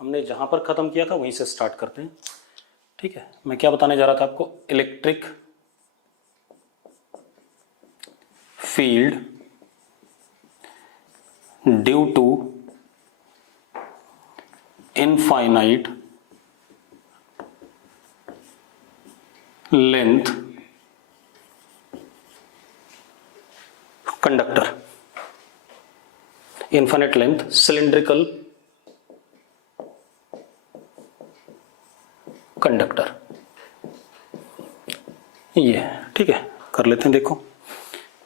हमने जहां पर खत्म किया था वहीं से स्टार्ट करते हैं। ठीक है, मैं क्या बताने जा रहा था आपको, electric field due to infinite length conductor, infinite length cylindrical conductor, ये ठीक है। कर लेते हैं, देखो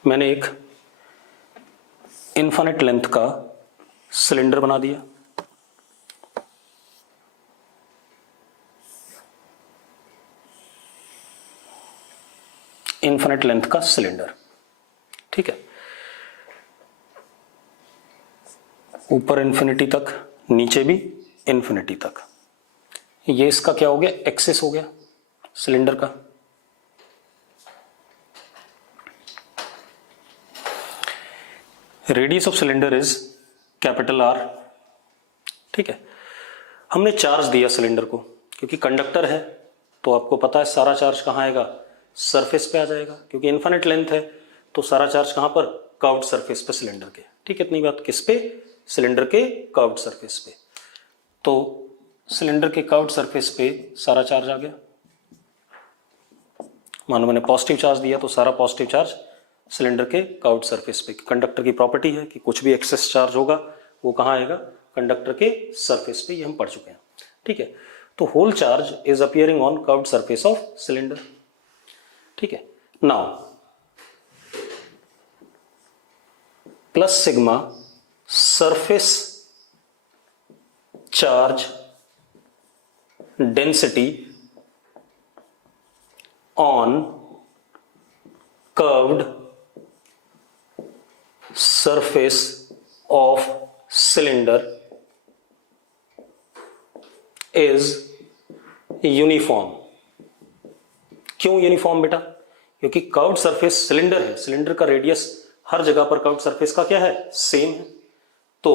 मैंने एक इनफाइनाइट लेंथ का सिलेंडर बना दिया। इनफाइनाइट लेंथ का सिलेंडर, ठीक है, ऊपर इन्फिनिटी तक, नीचे भी इन्फिनिटी तक। ये इसका क्या हो गया, एक्सिस हो गया सिलेंडर का। Radius of cylinder is capital R. ठीक है, हमने चार्ज दिया सिलेंडर को, क्योंकि कंडक्टर है तो आपको पता है सारा चार्ज कहां आएगा, सरफेस पे आ जाएगा, क्योंकि इनफाइनाइट लेंथ है तो सारा चार्ज कहां पर, कर्व्ड सरफेस पे सिलेंडर के। ठीक है, इतनी बात, किस पे, सिलेंडर के कर्व्ड सरफेस पे। तो सिलेंडर के कर्व्ड सरफेस पे सारा चार्ज आ गया। मानो मैंने पॉजिटिव चार्ज दिया तो सारा पॉजिटिव चार्ज सिलेंडर के कर्व्ड सरफेस पे। कंडक्टर की प्रॉपर्टी है कि कुछ भी एक्सेस चार्ज होगा वो कहां आएगा, कंडक्टर के सरफेस पे, ये हम पढ़ चुके हैं। ठीक है, तो whole charge is appearing on curved surface of cylinder. ठीक है, now plus sigma surface charge density on curved surface of cylinder is uniform. क्यों यूनिफॉर्म बेटा, क्योंकि कर्व्ड सरफेस सिलेंडर है, सिलेंडर का रेडियस हर जगह पर कर्व्ड सरफेस का क्या है, सेम है, तो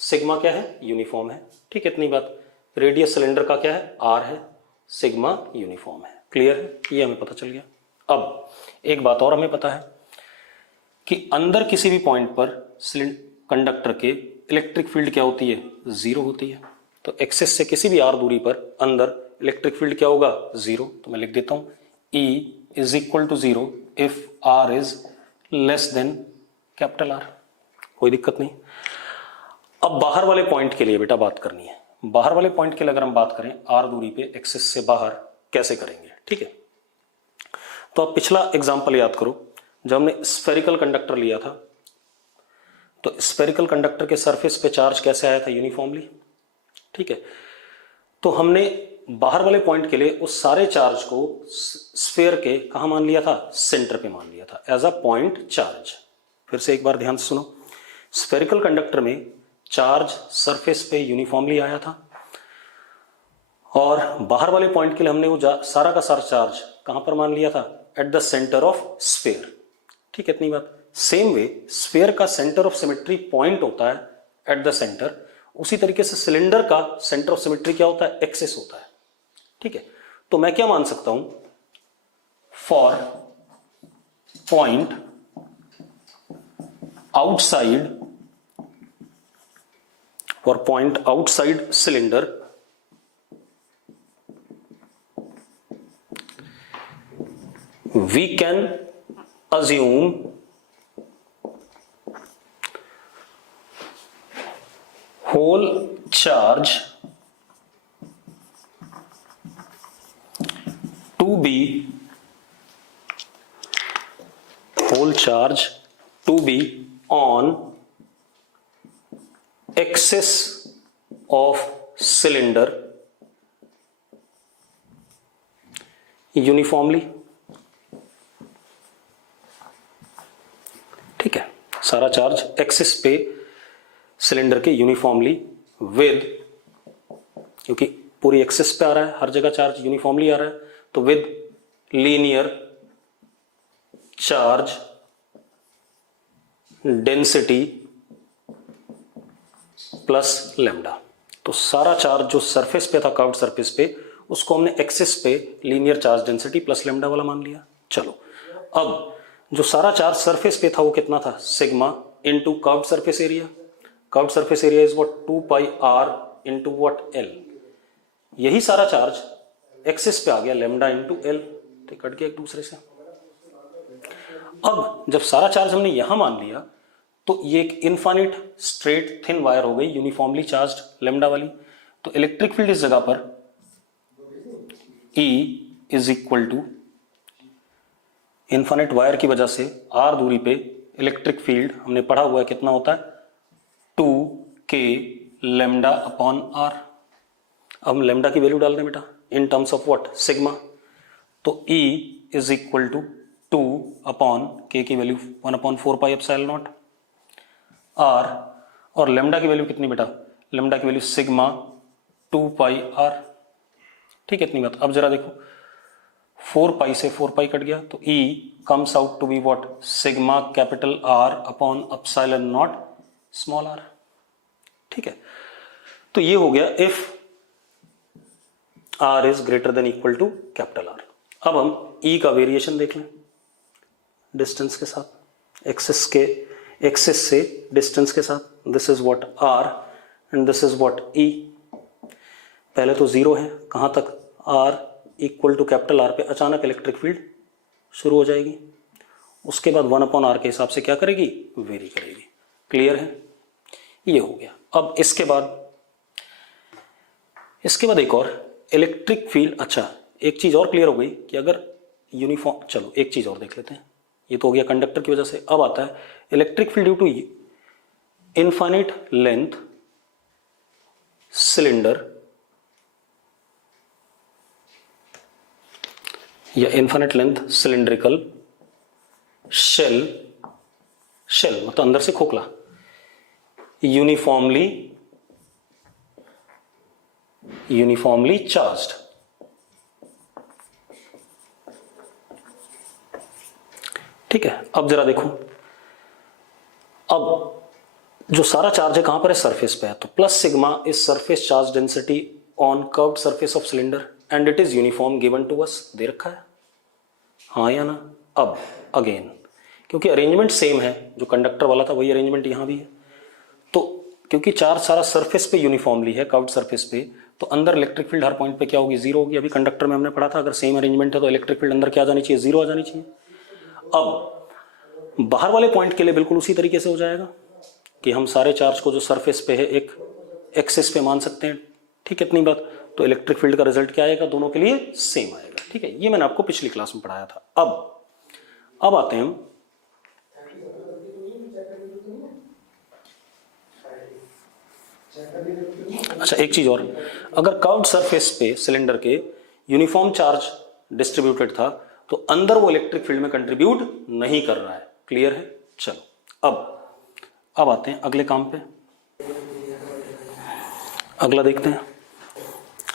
सिग्मा क्या है, यूनिफॉर्म है। ठीक है, इतनी बात। रेडियस सिलेंडर का क्या है, आर है, सिग्मा यूनिफॉर्म है। क्लियर है, ये हमें पता चल गया। अब एक बात और हमें पता है कि अंदर किसी भी पॉइंट पर कंडक्टर के इलेक्ट्रिक फील्ड क्या होती है, जीरो होती है। तो एक्सेस से किसी भी आर दूरी पर अंदर इलेक्ट्रिक फील्ड क्या होगा, जीरो। तो मैं लिख देता हूं E is equal to zero if are is less than capital R. कोई दिक्कत नहीं। अब बाहर वाले पॉइंट के लिए बेटा बात करनी है। बाहर वाले पॉइंट के लिए अगर हम बात करें आर दूरी पे एक्सेस से बाहर, कैसे करेंगे। ठीक है, तो आप पिछला एग्जांपल याद करो, जब हमने स्फेरिकल कंडक्टर लिया था तो स्फेरिकल कंडक्टर के सरफेस पे चार्ज कैसे आया था, यूनिफॉर्मली। ठीक है, तो हमने बाहर वाले पॉइंट के लिए उस सारे चार्ज को स्फेयर के कहां मान लिया था, सेंटर पे मान लिया था एज अ पॉइंट चार्ज। फिर से एक बार ध्यान से सुनो, स्फेरिकल कंडक्टर में चार्ज सरफेस पे यूनिफॉर्मली आया था और बाहर वाले पॉइंट के लिए हमने वो सारा का सारा चार्ज कहां पर मान लिया था, at the centre of sphere. ठीक है, इतनी बात। सेम वे स्फेयर का सेंटर ऑफ सिमेट्री पॉइंट होता है एट द सेंटर, उसी तरीके से सिलेंडर का सेंटर ऑफ सिमेट्री क्या होता है, एक्सिस होता है। ठीक है, तो मैं क्या मान सकता हूं, for point outside, for point outside cylinder, we can assume whole charge to be on axis of cylinder uniformly। ठीक है, सारा चार्ज एक्सिस पे सिलेंडर के यूनिफॉर्मली विद, क्योंकि पूरी एक्सिस पे आ रहा है, हर जगह चार्ज यूनिफॉर्मली आ रहा है, तो with linear charge density plus lambda. तो सारा चार्ज जो सरफेस पे था कर्व्ड सरफेस पे, उसको हमने एक्सिस पे linear charge density plus lambda वाला मान लिया। चलो अब जो सारा चार्ज सरफेस पे था वो कितना था, sigma into curved surface area. Curved surface area is what, 2 pi R into what L. यही सारा चार्ज एक्सिस पे आ गया लेमडा इनटू एल, तो कट गया एक दूसरे से। अब जब सारा चार्ज हमने यहां मान लिया तो ये एक इनफाइनाइट स्ट्रेट थिन वायर हो गई यूनिफॉर्मली चार्ज्ड लेमडा वाली। तो इलेक्ट्रिक फील्ड इस जगह पर E is equal to, infinite wire की वजह से r दूरी पे इलेक्ट्रिक फील्ड हमने पढ़ा हुआ है कितना होता है, 2k लेमडा अपॉन r। अब हम लेमडा की वैल्यू डाल रहे हैं बेटा in terms of what, sigma. तो E is equal to 2 upon k की value 1 upon 4 pi epsilon naught r, और लेमडा की वैल्यू कितनी बेटा, लेमडा की वैल्यू सिग्मा 2 पाई r। ठीक है, इतनी बात। अब जरा देखो 4 पाई से 4 पाई कट गया, तो E comes out to be what, sigma capital R upon epsilon naught small r। ठीक है, तो ये हो गया if R is greater than equal to capital R। अब हम E का वेरिएशन देख लें डिस्टेंस के साथ, एक्सिस से डिस्टेंस के साथ। This is what R and this is what E। पहले तो जीरो है, कहां तक, R equal to capital R पे अचानक इलेक्ट्रिक फील्ड शुरू हो जाएगी, उसके बाद 1 अपॉन R के हिसाब से क्या करेगी, वेरी करेगी। क्लियर है, ये हो गया। अब इसके बाद एक और इलेक्ट्रिक फील्ड। अच्छा, एक चीज और क्लियर हो गई कि अगर यूनिफॉर्म, चलो एक चीज और देख लेते हैं, ये तो हो गया कंडक्टर की वजह से। अब आता है electric field due to infinite length cylinder या इनफाइनाइट लेंथ सिलिंड्रिकल शेल मतलब अंदर से खोखला, यूनिफॉर्मली चार्ज्ड। ठीक है, अब जरा देखो, अब जो सारा चार्ज है कहां पर है, सरफेस पे है। तो plus sigma is surface charge density on curved surface of cylinder and it is uniform given to us, दे रखा है, हाँ या ना। अब अगेन क्योंकि अरेंजमेंट सेम है, जो कंडक्टर वाला था वही अरेंजमेंट यहां भी है, तो क्योंकि चार्ज सारा सरफेस पे यूनिफॉर्मली है, कर्व्ड सरफेस पे, तो अंदर इलेक्ट्रिक फील्ड हर पॉइंट पे क्या होगी, जीरो होगी। अभी कंडक्टर में हमने पढ़ा था अगर सेम अरेंजमेंट है तो इलेक्ट्रिक फील्ड अंदर क्या आ जानी चाहिए, जीरो आ जानी चाहिए। अब बाहर वाले पॉइंट के लिए बिल्कुल उसी तरीके से हो जाएगा कि हम सारे चार्ज को जो सरफेस पे है एक एक्सिस पे मान सकते हैं। ठीक है, इतनी बात। तो इलेक्ट्रिक फील्ड का रिजल्ट क्या आएगा, दोनों के लिए सेम आएगा। ठीक है, ये मैंने आपको पिछली क्लास में पढ़ाया था। अब आते हैं हम अच्छा, एक चीज और, अगर कर्व्ड सरफेस पे सिलेंडर के यूनिफॉर्म चार्ज डिस्ट्रीब्यूटेड था तो अंदर वो इलेक्ट्रिक फील्ड में कंट्रीब्यूट नहीं कर रहा है। क्लियर है, चलो अब आते हैं अगले काम पे। अगला देखते हैं।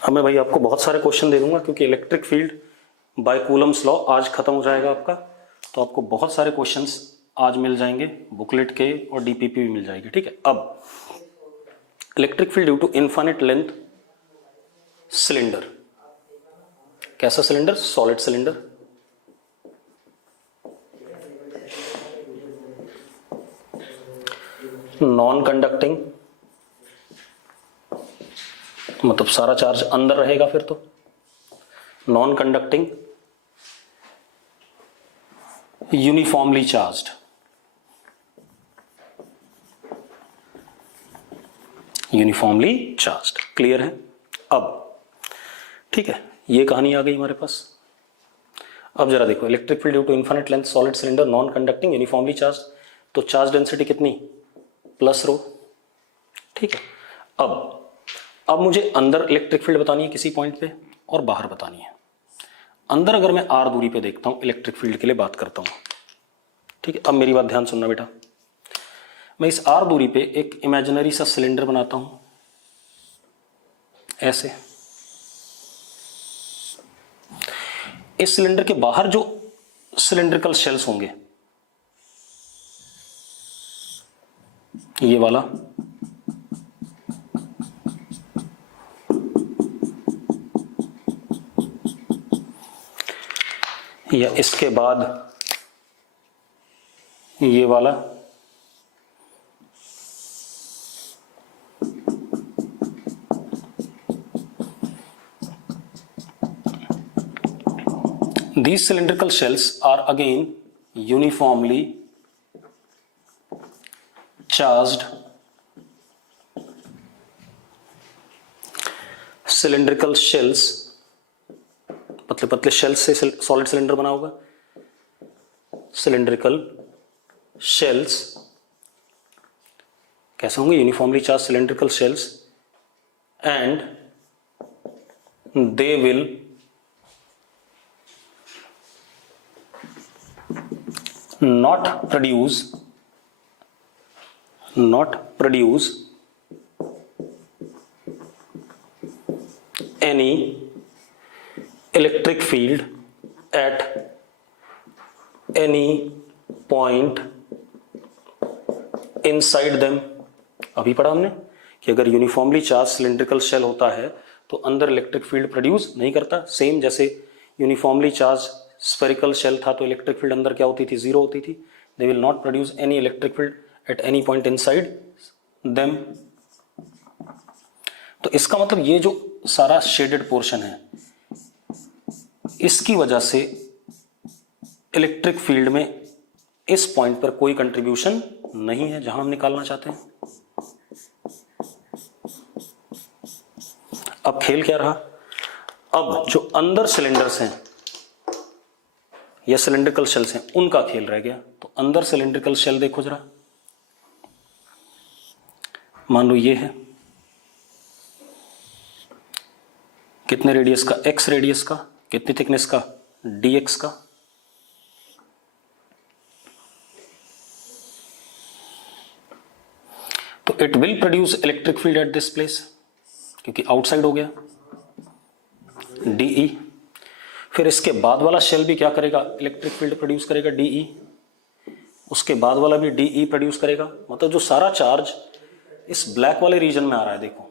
अब मैं भाई आपको बहुत सारे क्वेश्चन दे दूंगा क्योंकि electric field by Coulomb's law आज खत्म हो जाएगा आपका, तो आपको बहुत सारे क्वेश्चंस आज मिल जाएंगे बुकलेट के, और डीपीपी भी मिल जाएगी। ठीक है, अब electric field due to infinite length cylinder. कैसा cylinder, solid cylinder. Non conducting, मतलब सारा चार्ज अंदर रहेगा फिर तो। Non conducting, uniformly charged. Uniformly charged, clear है। अब ठीक है, ये कहानी आ गई हमारे पास। अब जरा देखो, electric field due to infinite length solid cylinder non conducting uniformly charge, तो चार्ज डेंसिटी कितनी, प्लस रो। ठीक है, अब मुझे अंदर इलेक्ट्रिक फील्ड बतानी है किसी पॉइंट पे और बाहर बतानी है। अंदर अगर मैं r दूरी पे देखता हूं, इलेक्ट्रिक फील्ड के लिए बात करता हूं। ठीक है, अब मेरी बात ध्यान सुनना बेटा। मैं इस r दूरी पे एक इमेजिनरी सा सिलेंडर बनाता हूं ऐसे। इस सिलेंडर के बाहर जो सिलेंड्रिकल शेल्स होंगे, ये वाला या इसके बाद ये वाला, these cylindrical shells are again uniformly charged cylindrical shells, पतले पतले शेल्स से सॉलिड सिलेंडर बना होगा, सिलिंड्रिकल शेल्स कैसे होंगे, uniformly charge cylindrical shells, and they will not produce any electric field at any point inside them। अभी पढ़ा हमने कि अगर यूनिफॉर्मली चार्ज सिलिंड्रिकल शेल होता है तो अंदर इलेक्ट्रिक फील्ड प्रोड्यूस नहीं करता। सेम जैसे यूनिफॉर्मली चार्ज स्फेरिकल शेल था तो इलेक्ट्रिक फील्ड अंदर क्या होती थी, जीरो होती थी। They will not produce any electric field at any point inside them. तो इसका मतलब ये जो सारा शेडेड पोर्शन है इसकी वजह से इलेक्ट्रिक फील्ड में इस पॉइंट पर कोई कंट्रीब्यूशन नहीं है जहां हम निकालना चाहते हैं। अब खेल क्या रहा, अब जो अंदर सिलेंडर्स हैं या सिलिंड्रिकल शेल्स हैं उनका खेल रह गया। तो अंदर सिलिंड्रिकल शेल देखो जरा, मान लो ये है, कितने रेडियस का, एक्स रेडियस का, कितनी थिकनेस का, dx का। तो it will produce electric field at this place क्योंकि आउटसाइड हो गया, dE। फिर इसके बाद वाला शेल भी क्या करेगा, इलेक्ट्रिक फील्ड प्रोड्यूस करेगा, dE। उसके बाद वाला भी dE प्रोड्यूस करेगा। मतलब जो सारा चार्ज इस ब्लैक वाले रीजन में आ रहा है देखो,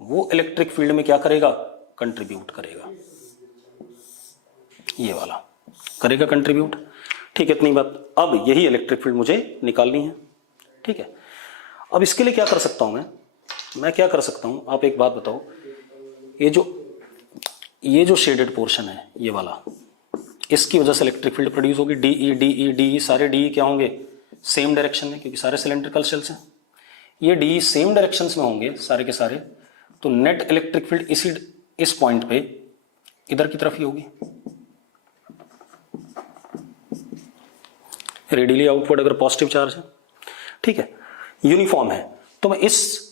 वो इलेक्ट्रिक फील्ड में क्या करेगा, कंट्रीब्यूट करेगा। ये वाला करेगा कंट्रीब्यूट। ठीक है, इतनी बात। अब यही इलेक्ट्रिक फील्ड मुझे निकालनी है। ठीक है, अब इसके लिए क्या कर सकता हूं मैं क्या कर सकता हूं, आप एक बात बताओ, ये जो शेडेड पोर्शन है ये वाला, इसकी वजह से इलेक्ट्रिक फील्ड प्रोड्यूस होगी, dE dE dE। सारे dE क्या होंगे, सेम डायरेक्शन में, क्योंकि सारे सिलेंड्रिकल शेल्स हैं। ये dE सेम डायरेक्शंस में होंगे सारे के सारे, तो नेट इलेक्ट्रिक फील्ड इस पॉइंट पे इधर की तरफ ही होगी, रेडियली आउटवर्ड अगर पॉजिटिव चार्ज है। ठीक है, यूनिफॉर्म है। तो मैं इस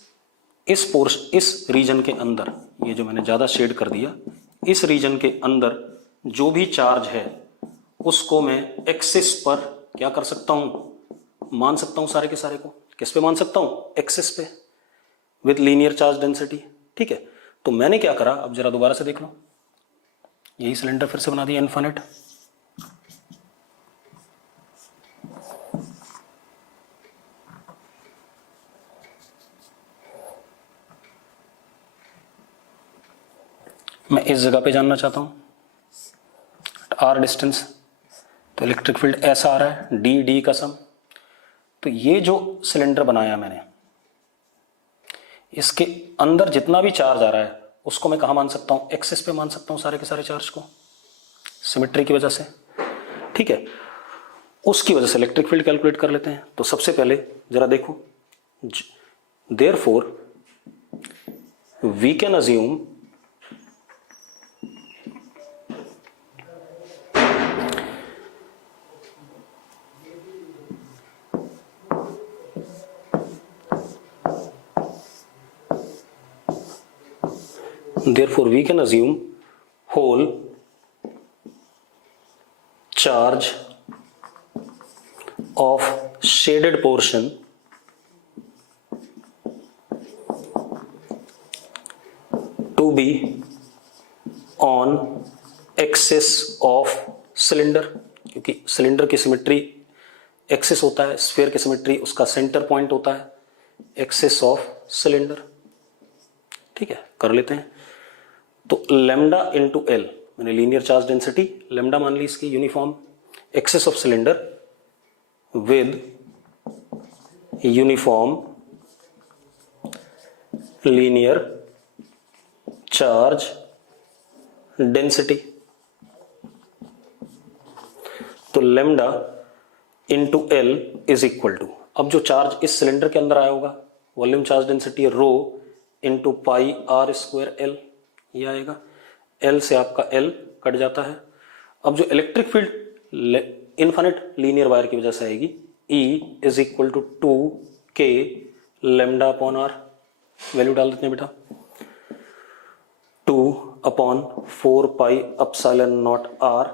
रीजन के अंदर, ये जो मैंने ज्यादा शेड कर दिया, इस रीजन के अंदर जो भी चार्ज है उसको मैं एक्सिस पर क्या कर सकता हूं, मान सकता हूं सारे के सारे को। किस पे मान सकता हूं, एक्सिस पे, विद लीनियर चार्ज डेंसिटी। ठीक है, तो मैंने क्या करा, अब जरा दोबारा से देख लो, यही सिलेंडर फिर से बना दिया इनफिनिट। मैं इस जगह पे जानना चाहता हूं आर डिस्टेंस, तो इलेक्ट्रिक फील्ड ऐसा आ रहा है, डी डी का सम। तो ये जो सिलेंडर बनाया मैंने, इसके अंदर जितना भी चार्ज आ रहा है उसको मैं कहां मान सकता हूं, एक्सिस पे मान सकता हूं सारे के सारे चार्ज को, सिमेट्री की वजह से। ठीक है, उसकी वजह से इलेक्ट्रिक फील्ड कैलकुलेट कर लेते हैं। तो सबसे पहले जरा देखो, therefore we can assume therefore we can assume whole charge of shaded portion to be on axis of cylinder, क्योंकि सिलेंडर की सिमेट्री एक्सिस होता है, स्फीयर की सिमेट्री उसका सेंटर पॉइंट होता है, एक्सिस ऑफ सिलेंडर। ठीक है, कर लेते हैं। तो लैम्डा इंटू एल, मैंने लीनियर चार्ज डेंसिटी लेमडा मान ली इसकी, uniform axis of cylinder with uniform linear charge density. तो lambda into L is equal to, अब जो चार्ज इस सिलेंडर के अंदर आया होगा volume charge density rho into pi r square L, ये आएगा। एल से आपका एल कट जाता है। अब जो electric field infinite linear wire की वजह से आएगी, E is equal to 2k lambda upon R, value डाल देते हैं बेटा, 2/4 पाई एप्सिलॉन नॉट आर।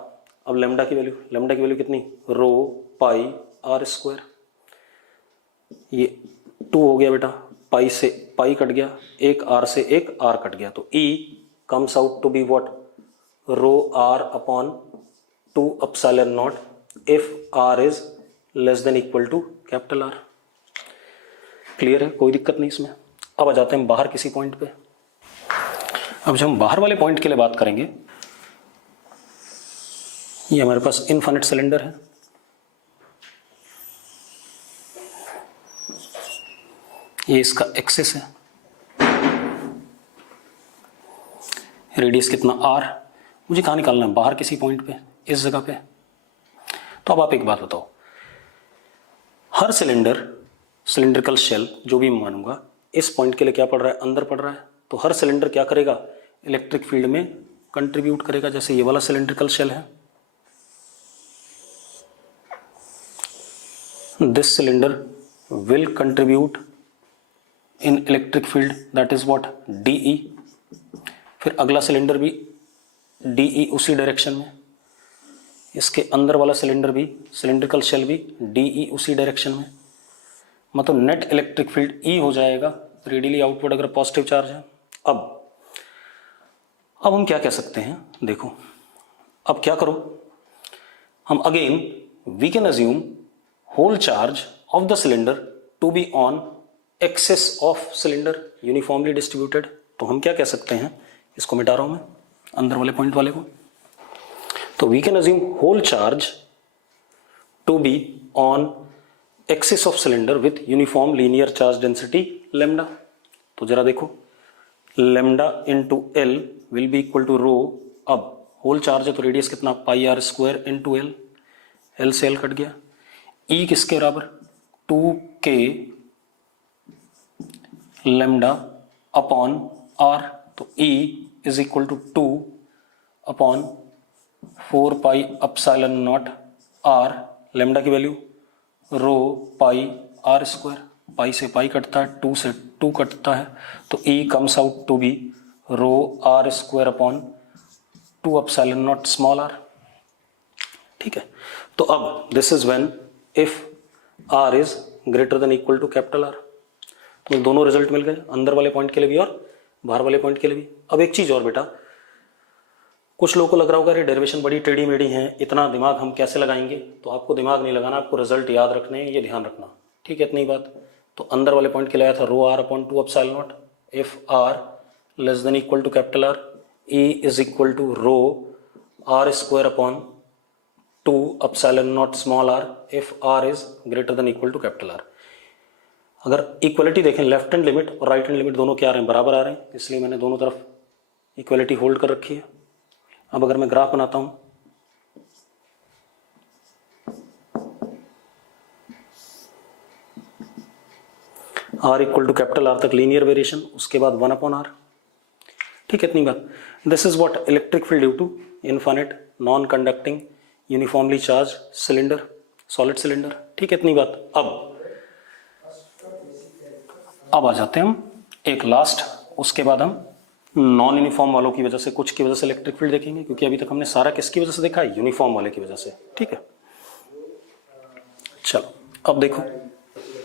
अब लेमडा की वैल्यू कितनी, रो पाई आर स्क्वायर, ये 2 हो गया बेटा, पाई से पाई कट गया, एक आर से एक आर कट गया, तो E comes out to be what, rho are upon 2 epsilon naught if are is less than equal to capital R. Clear है, कोई दिक्कत नहीं इसमें। अब आ जाते हैं बाहर किसी पॉइंट पे। अब जब हम बाहर वाले पॉइंट के लिए बात करेंगे, ये हमारे पास इनफाइनाइट सिलेंडर है, ये इसका एक्सेस है, रेडियस कितना आर, मुझे कहाँ निकालना है, बाहर किसी पॉइंट पे, इस जगह पे। तो अब आप एक बात बताओ, हर सिलेंड्रिकल शेल जो भी मैं मानूंगा इस पॉइंट के लिए क्या पड़ रहा है, अंदर पड़ रहा है, तो हर सिलेंडर क्या करेगा, इलेक्ट्रिक फील्ड में कंट्रीब्यूट करेगा। जैसे ये वाला सिलेंड्रिकल शेल है, this cylinder will contribute in electric field, that is what, d E. फिर अगला सिलेंडर भी डीई उसी डायरेक्शन में, इसके अंदर वाला सिलेंडर भी, सिलेंड्रिकल शेल भी डीई उसी डायरेक्शन में, मतलब नेट इलेक्ट्रिक फील्ड ई हो जाएगा रेडियली आउटवर्ड अगर पॉजिटिव चार्ज है। अब हम क्या कह सकते हैं, देखो अब क्या करो, हम again we can assume whole charge of the cylinder to be on axis of cylinder uniformly distributed. तो हम क्या कह सकते हैं, इसको मिटा रहा हूं मैं, अंदर वाले पॉइंट वाले को, तो we can assume whole charge to be on axis of cylinder with uniform linear charge density lambda. तो जरा देखो, lambda into L will be equal to rho, अब होल चार्ज है तो रेडियस कितना, pi r square into L, L से L कट गया, ई किसके बराबर, 2k लेमडा अपॉन आर, तो E is equal to 2/4 pi epsilon naught r, lambda की वैल्यू रो पाई आर स्क्वायर, पाई से पाई कटता है, 2 से 2 कटता है, तो E comes out to be rho r square upon 2 epsilon naught small r. ठीक है, तो अब this is when if are is greater than equal to capital R. तो दोनों रिजल्ट मिल गए, अंदर वाले पॉइंट के लिए भी और बाहर वाले पॉइंट के लिए भी। अब एक चीज और बेटा, कुछ लोगों को लग रहा होगा अरे डेरिवेशन बड़ी टेढ़ी मेढ़ी है, इतना दिमाग हम कैसे लगाएंगे, तो आपको दिमाग नहीं लगाना, आपको रिजल्ट याद रखने हैं, ये ध्यान रखना। ठीक है, इतनी बात। तो अंदर वाले पॉइंट के लिए आया था rho are upon 2 epsilon naught, if r less than equal to capital R, E is equal to rho r square upon 2 epsilon naught small r, if are is greater than equal to capital R. अगर equality देखें, left hand limit और right hand limit दोनों क्या आ रहे हैं, बराबर आ रहे हैं, इसलिए मैंने दोनों तरफ इक्वलिटी होल्ड कर रखी है। अब अगर मैं ग्राफ बनाता हूं, r equal to capital R तक लीनियर वेरिएशन, उसके बाद 1/r। ठीक है, इतनी बात। This is what electric field due to infinite non conducting uniformly charge cylinder, solid cylinder. ठीक है, इतनी बात। अब आ जाते हैं हम एक लास्ट, उसके बाद हम नॉन यूनिफॉर्म वालों की वजह से, कुछ की वजह से इलेक्ट्रिक फील्ड देखेंगे, क्योंकि अभी तक हमने सारा किसकी वजह से देखा है, यूनिफॉर्म वाले की वजह से। ठीक है, चलो अब देखो,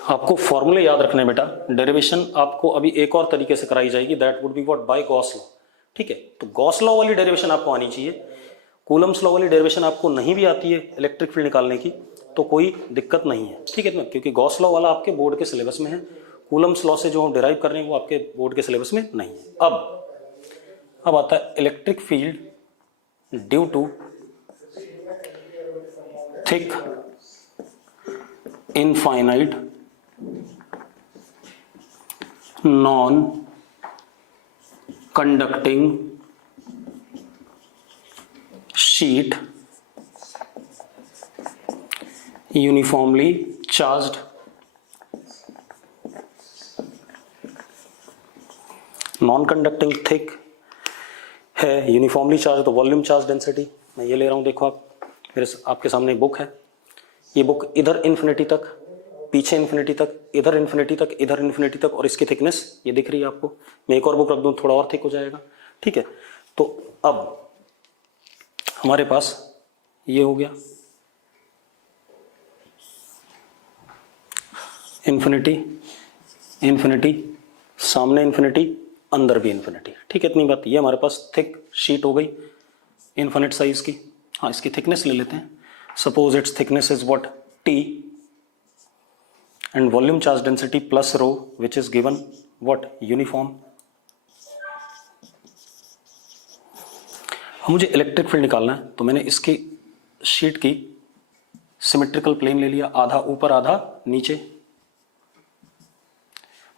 आपको फॉर्मूले याद रखने बेटा। डेरिवेशन आपको अभी एक और तरीके से कराई जाएगी, that would be what, by Gauss law. ठीक है, तो गॉस लॉ वाली डेरिवेशन आपको आनी चाहिए। कूलम्स लॉ वाली डेरिवेशन आपको नहीं भी आती है इलेक्ट्रिक फील्ड निकालने की तो कोई दिक्कत नहीं है। ठीक है, क्योंकि गॉस लॉ वाला आपके बोर्ड के सिलेबस में है, कूलम्स लॉ से जो हम डिराइव कर रहे हैं वो आपके बोर्ड के सिलेबस में नहीं है। अब आता है electric field due to thick infinite non conducting sheet uniformly charged non conducting thick है, यूनिफॉर्मली चार्ज, तो वॉल्यूम चार्ज डेंसिटी मैं ये ले रहा हूँ। देखो आप, मेरे आपके सामने बुक है, ये बुक इधर इन्फिनिटी तक, पीछे इन्फिनिटी तक, इधर इन्फिनिटी तक, इधर इन्फिनिटी तक, और इसकी थिकनेस ये दिख रही है आपको। मैं एक और बुक रख दूँ, थोड़ा और थिक हो जाएगा, ठीक है। तो अब हमारे पास ये हो गया इन्फिनिटी, इन्फिनिटी, सामने इन्फिनिटी, अंदर भी इन्फिनिटी, ठीक है। इतनी बात, ये हमारे पास थिक शीट हो गई इन्फिनिट साइज की। हाँ, इसकी थिकनेस ले लेते हैं। Suppose it's thickness is what, T, and volume charge density plus row which is given what, uniform. मुझे इलेक्ट्रिक फील्ड निकालना है, तो मैंने इसकी शीट की सिमेट्रिकल प्लेन ले लिया, आधा ऊपर आधा नीचे।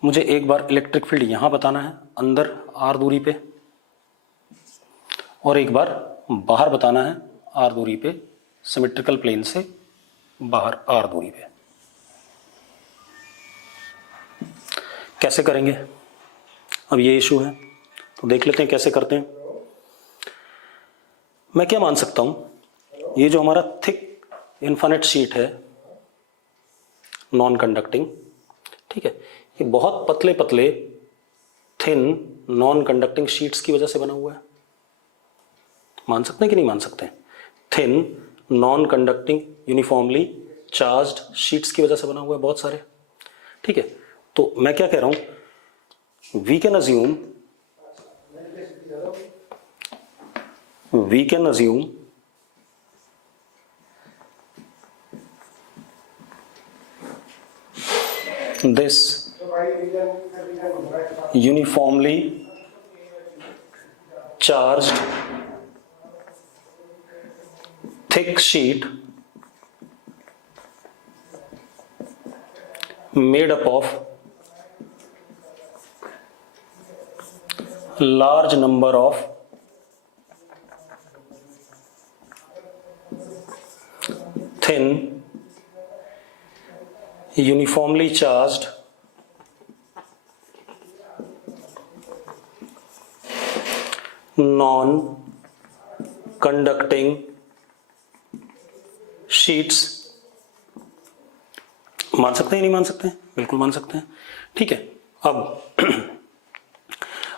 मुझे एक बार इलेक्ट्रिक फील्ड यहां बताना है अंदर r दूरी पे, और एक बार बाहर बताना है r दूरी पे, सिमेट्रिकल प्लेन से बाहर r दूरी पे। कैसे करेंगे, अब ये इशू है, तो देख लेते हैं कैसे करते हैं। मैं क्या मान सकता हूं, ये जो हमारा थिक इन्फिनिट शीट है नॉन कंडक्टिंग, ठीक है, ये बहुत पतले पतले थिन नॉन कंडक्टिंग शीट्स की वजह से बना हुआ है। मान सकते हैं कि नहीं मान सकते? Thin non conducting uniformly charged sheets की वजह से बना हुआ है बहुत सारे, ठीक है। तो मैं क्या कह रहा हूं, we can assume this uniformly charged thick sheet made up of large number of thin uniformly charged non conducting sheets। मान सकते हैं नहीं मान सकते हैं? बिल्कुल मान सकते हैं, ठीक है। अब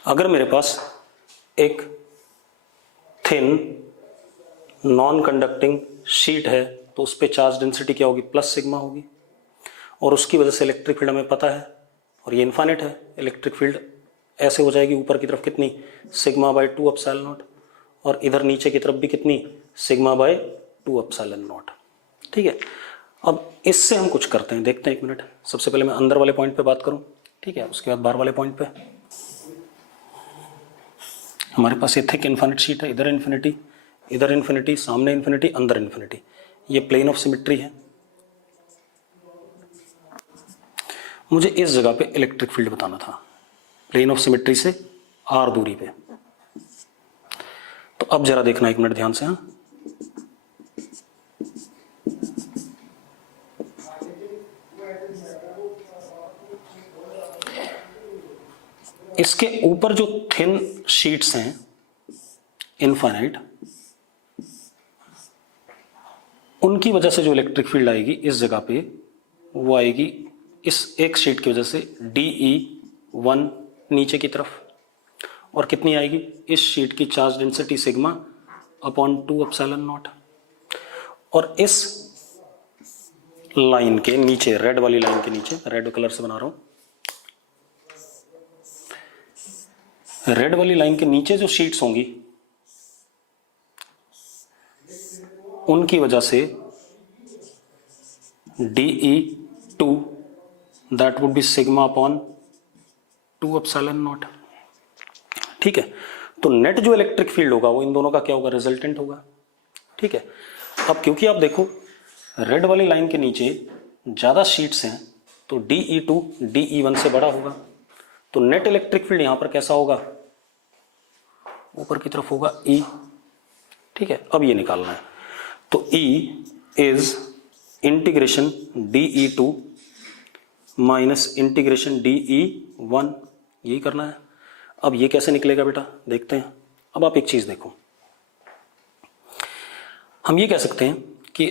अगर मेरे पास एक थिन नॉन कंडक्टिंग शीट है तो उस पर चार्ज डेंसिटी क्या होगी, प्लस सिग्मा होगी, और उसकी वजह से इलेक्ट्रिक फील्ड हमें पता है, और ये इनफाइनाइट है, इलेक्ट्रिक फील्ड ऐसे हो जाएगी ऊपर की तरफ कितनी, सिग्मा बाय 2 एप्सिलॉन नॉट, और इधर नीचे की तरफ भी कितनी, सिग्मा बाय 2 एप्सिलॉन नॉट, ठीक है। अब इससे हम कुछ करते हैं, देखते हैं, एक मिनट। सबसे पहले मैं अंदर वाले पॉइंट पे बात करूं, ठीक है, उसके बाद बाहर वाले पॉइंट पे। हमारे पास ये थिक इन्फिनिट शीट है, इधर इन्फिनिटी, इधर इन्फिनिटी, सामने इन्फिनिटी, अंदर इन्फिनिटी, ये प्लेन ऑफ सिमेट्री है। मुझे इस जगह पे इलेक्ट्रिक फील्ड बताना था, प्लेन ऑफ सिमेट्री से r दूरी पे। तो अब जरा देखना, एक मिनट ध्यान से। हाँ, इसके ऊपर जो थिन शीट्स हैं इनफाइनाइट, उनकी वजह से जो इलेक्ट्रिक फील्ड आएगी इस जगह पे, वो आएगी इस एक शीट की वजह से DE1 नीचे की तरफ, और कितनी आएगी, इस शीट की charge density sigma upon 2 epsilon not, और इस लाइन के नीचे, रेड वाली लाइन के नीचे, रेड कलर से बना रहा हूं, रेड वाली लाइन के नीचे जो शीट्स होंगी उनकी वजह से DE2 that would B sigma upon 2 epsilon naught, ठीक है। तो नेट जो इलेक्ट्रिक फील्ड होगा वो इन दोनों का क्या होगा, रिजल्टेंट होगा। ठीक है, अब क्योंकि आप देखो रेड वाली लाइन के नीचे ज्यादा शीट्स हैं तो DE2 DE1 से बड़ा होगा, तो नेट इलेक्ट्रिक फील्ड यहां पर कैसा होगा, ऊपर की तरफ होगा E। ठीक है, अब ये निकालना है, तो E is integration DE2 minus integration DE1, यही करना है। अब ये कैसे निकलेगा बेटा, देखते हैं। अब आप एक चीज देखो, हम ये कह सकते हैं कि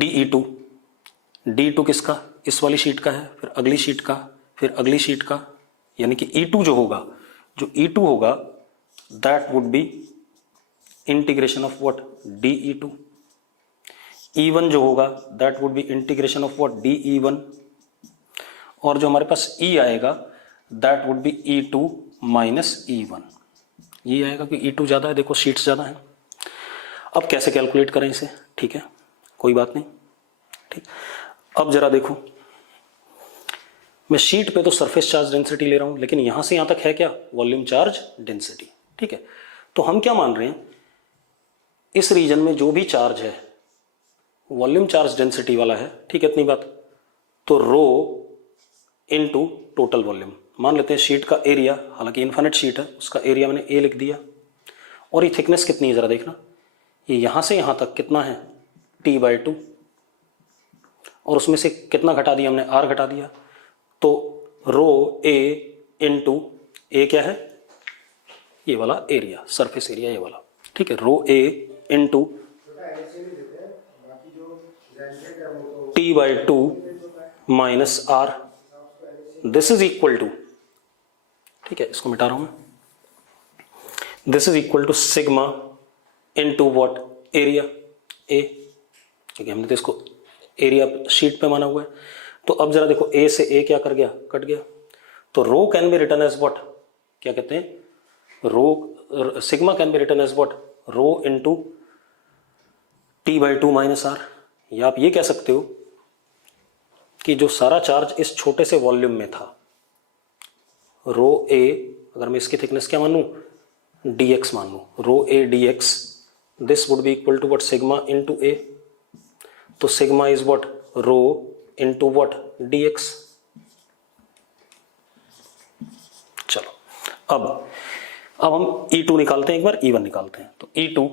DE2 किसका, इस वाली शीट का है, फिर अगली शीट का, फिर अगली शीट का, यानी कि E2 जो होगा, जो E2 होगा that would B integration of what, DE2। E1 जो होगा that would B integration of what, DE1। और जो हमारे पास E आएगा that would B E2 minus E1, ये आएगा कि E2 ज्यादा है, देखो शीट्स ज्यादा है। अब कैसे कैलकुलेट करें इसे, ठीक है, कोई बात नहीं। ठीक, अब जरा देखो, मैं शीट पे तो सरफेस चार्ज डेंसिटी ले रहा हूं, लेकिन यहां से यहां तक है क्या, वॉल्यूम चार्ज डेंसिटी। ठीक है, तो हम क्या मान रहे हैं, इस रीजन में जो भी चार्ज है वॉल्यूम चार्ज डेंसिटी वाला है। ठीक है, इतनी बात। तो रो इनटू टोटल वॉल्यूम, मान लेते हैं शीट का एरिया, हालांकि इन्फिनिट शीट है, उसका एरिया मैंने A लिख दिया। और ये थिकनेस कितनी है जरा देखना, ये यहां से यहां तक कितना है, T/2, और उसमें से कितना घटा दिया हमने, R घटा दिया। तो रो A इंटू A क्या है, ये वाला एरिया, सरफेस एरिया ये वाला। ठीक है, rho A into T/2 minus R, this is equal to, ठीक है, इसको मिटा रहा हूं मैं, this is equal to sigma into what, area A। ठीक है, हमने तो इसको एरिया शीट पे माना हुआ है। तो अब जरा देखो A से A क्या कर गया, कट गया। तो rho can be written as what, क्या कहते हैं, rho sigma can be written as what, rho into T/2 minus R। या आप ये कह सकते हो कि जो सारा चार्ज इस छोटे से वॉल्यूम में था, रो A, अगर मैं इसकी थिकनेस क्या मानूं, dx मान लूं, rho A dx, this would be equal to what, sigma into A। तो sigma is what, rho into what, dx। चलो अब हम E2 निकालते हैं, एक बार E1 निकालते हैं। तो E2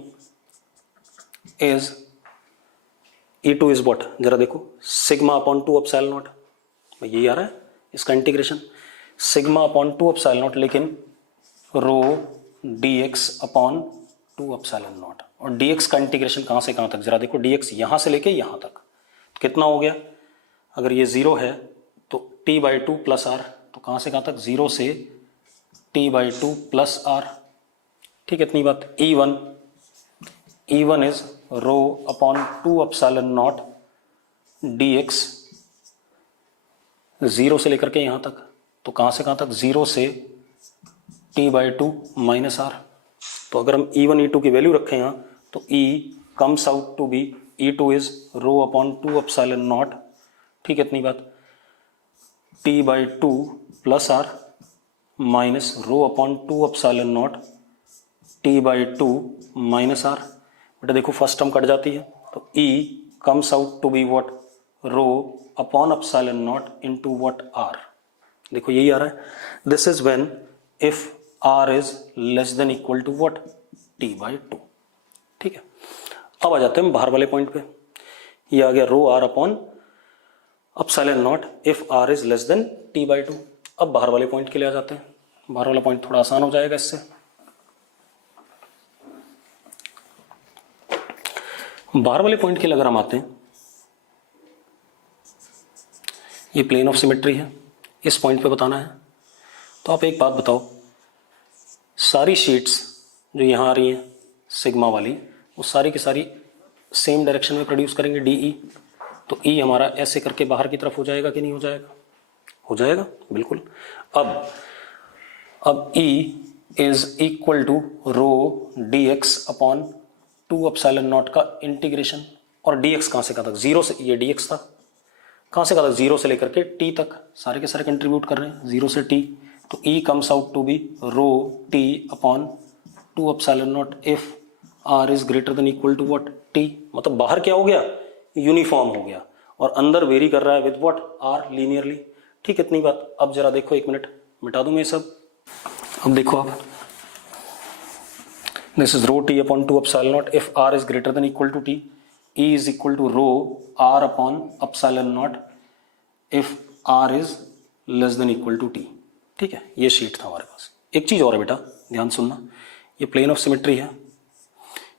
इज व्हाट, जरा देखो, सिग्मा अपॉन 2 एप्सिलॉन नॉट, यही आ रहा है इसका integration, sigma upon 2 epsilon not, लेकिन रो dx अपॉन 2 एप्सिलॉन नॉट। और dx का इंटीग्रेशन कहां से कहां तक, जरा देखो, dx यहां से लेके यहां तक, तो कितना हो गया, अगर ये 0 है तो T/2 प्लस R, तो कहां से कहां तक, 0 से T/2 प्लस R। ठीक है, इतनी बात। E1 is rho upon 2 epsilon not dx, 0 से लेकर के यहां तक, तो कहां से कहां तक, 0 से T/2 माइनस R। तो अगर हम E1 E2 की वैल्यू रखें यहां, तो E comes out to be, E2 is rho upon 2 epsilon naught, ठीक है, इतनी बात, T/2 plus R minus rho upon 2 epsilon naught T/2 minus R। बेटा देखो फर्स्ट टर्म कट जाती है, तो E comes out to be what, rho upon epsilon naught into what, R। देखो यही आ रहा है, this is when if R is less than equal to what, T/2। ठीक है, अब आ जाते हैं बाहर वाले पॉइंट पे, ये आ गया रो R upon epsilon naught if R is less then T/2। अब बाहर वाले पॉइंट के लिए आ जाते हैं, बाहर वाला पॉइंट थोड़ा आसान हो जाएगा इससे। बाहर वाले पॉइंट के लिए अगर हम आते हैं, ये प्लेन ऑफ सिमेट्री है, इस पॉइंट पे बताना है। तो आप एक बात बताओ, सारी शीट्स जो यहां आ रही हैं सिग्मा वाली, वो सारी की सारी सेम डायरेक्शन में प्रोड्यूस करेंगे DE, तो E हमारा ऐसे करके बाहर की तरफ हो जाएगा कि नहीं हो जाएगा, हो जाएगा बिल्कुल। अब E is equal to rho dx upon 2 epsilon naught का इंटीग्रेशन, और dx कहां से कहां तक, 0 से, ये dx था, कहां से कहां तक, 0 से लेकर के t तक, सारे के सारे कंट्रीब्यूट कर रहे हैं 0 से t। तो E comes out to be rho t upon two epsilon naught if are is greater than equal to what T. मतलब बाहर क्या हो गया, यूनिफॉर्म हो गया, और अंदर वेरी कर रहा है विद व्हाट आर लीनियरली। ठीक है, इतनी बात। अब जरा देखो, एक मिनट मिटा दूं मैं सब। अब देखो आप, this is rho T upon two epsilon naught if are is greater than equal to T, E is equal to rho are upon epsilon naught if are is less than equal to T. ठीक है, ये sheet था हमारे पास। एक चीज और है बेटा, ध्यान सुनना, ये प्लेन ऑफ सिमेट्री है,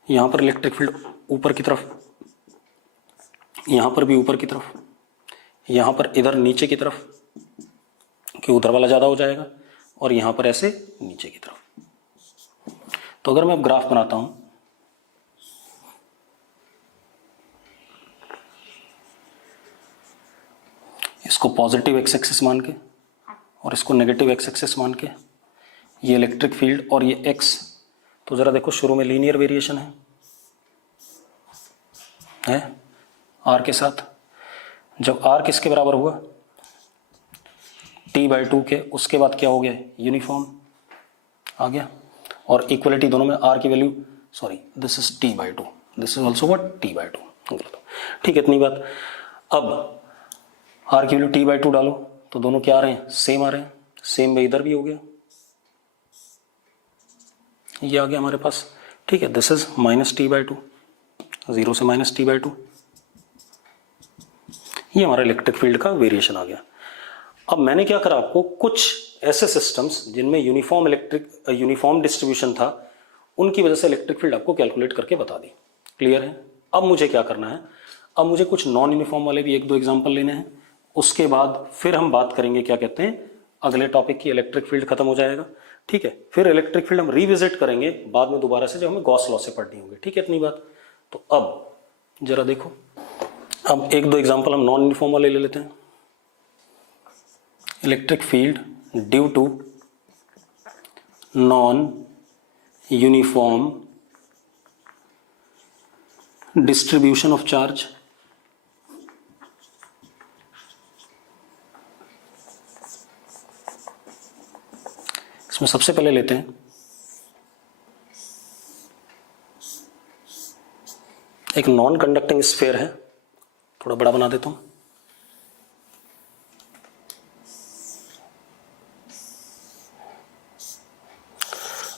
यहां पर इलेक्ट्रिक फील्ड ऊपर की तरफ, यहां पर भी ऊपर की तरफ, यहां पर इधर नीचे की तरफ, कि उधर वाला ज्यादा हो जाएगा, और यहां पर ऐसे नीचे की तरफ। तो अगर मैं अब ग्राफ बनाता हूं, इसको पॉजिटिव एक्स एक्सिस मान के और इसको नेगेटिव एक्स एक्सिस मान के, ये इलेक्ट्रिक फील्ड और ये एक्स, तो जरा देखो शुरू में लीनियर वेरिएशन है आर के साथ। जब आर किसके बराबर हुआ, t/2 के, उसके बाद क्या हो गया, यूनिफॉर्म आ गया, और इक्वलिटी दोनों में आर की value, sorry this is t/2, this is also what t/2। ठीक है, इतनी बात। अब आर की वैल्यू t/2 डालो तो दोनों क्या आ रहे हैं, सेम आ रहे हैं। सेम में इधर भी हो गया, ये आ गया हमारे पास। ठीक है, दिस इज -t/2, 0 से -t/2, ये हमारा इलेक्ट्रिक फील्ड का वेरिएशन आ गया। अब मैंने क्या करा, आपको कुछ ऐसे सिस्टम्स जिनमें यूनिफॉर्म डिस्ट्रीब्यूशन था, उनकी वजह से इलेक्ट्रिक फील्ड आपको कैलकुलेट करके बता दी। क्लियर है? अब मुझे क्या करना है, अब मुझे कुछ नॉन यूनिफॉर्म वाले भी एक दो एग्जांपल लेने हैं, उसके बाद फिर हम बात करेंगे क्या कहते हैं अगले टॉपिक की, इलेक्ट्रिक फील्ड खत्म हो जाएगा। ठीक है, फिर इलेक्ट्रिक फील्ड हम रिविजिट करेंगे बाद में दोबारा से, जब हमें गॉस लॉ से पढ़नी होगी। ठीक है, इतनी बात। तो अब जरा देखो, अब एक दो एग्जांपल हम नॉन यूनिफॉर्म वाले ले लेते हैं। Electric field due to non uniform distribution of charge, इसमें सबसे पहले लेते हैं एक नॉन कंडक्टिंग स्फीयर है, थोड़ा बड़ा बना देता हूं।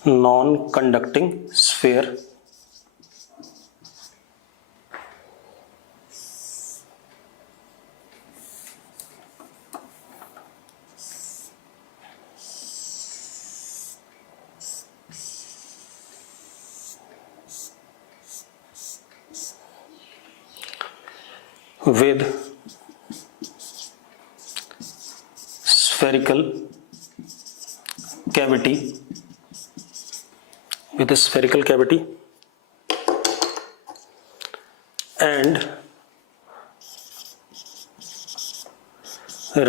Non conducting sphere with spherical cavity, with a spherical cavity and